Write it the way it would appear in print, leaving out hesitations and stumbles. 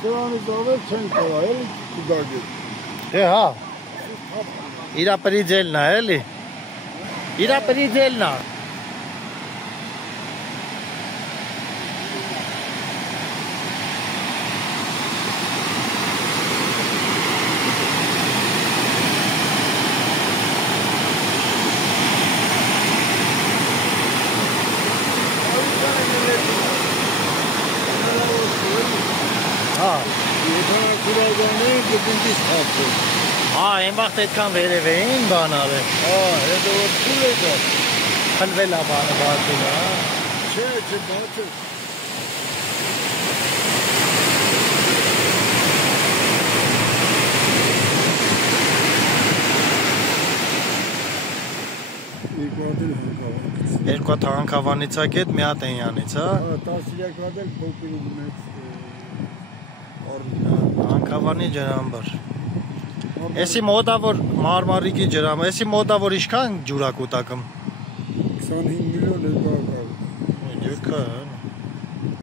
Սրանից ավել չեն կարա, էլի կուդագել։ Դե հա, իրա պրիձելն է, էլի։ Իրա պրիձելն է։ Այն վաղտ այդքան վերև էին բան արել։ Հետո որ թուլ է դա։ Խլվել է բանը բացել, Չէ, բացել։ Երկու հատ հանքավանից է գետ, մի հատ էնյանից, հա։ 13 հատ էլ փոքր ու մեծ հանքավանի ջրամբար։ Էսի մոտավոր մարմարիկի ջրամ, էսի մոտավոր իշքան ջուրակ ուտակում։ 25 միլիոն էլ կա։ Ջուրկա, հա։